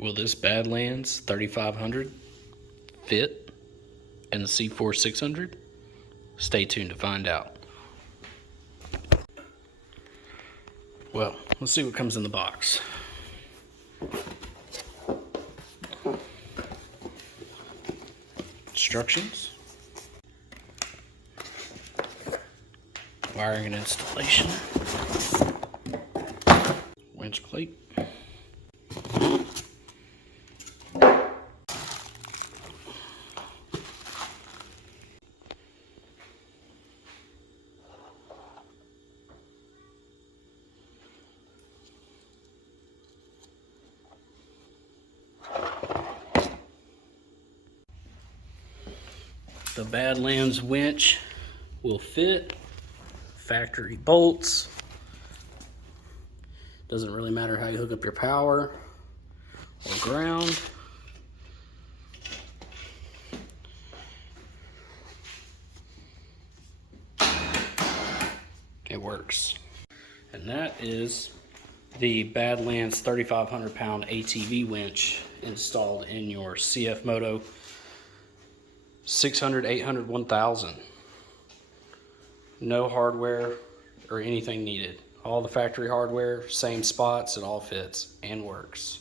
Will this BadLands 3500 fit in the C4 600? Stay tuned to find out. Well, let's see what comes in the box. Instructions, wiring and installation, winch plate, the BadLands winch will fit, factory bolts. Doesn't really matter how you hook up your power or ground. It works. And that is the BadLands 3,500 pound ATV winch installed in your Cf-Moto 600, 800, 1000. No hardware or anything needed. All the factory hardware, same spots, it all fits and works.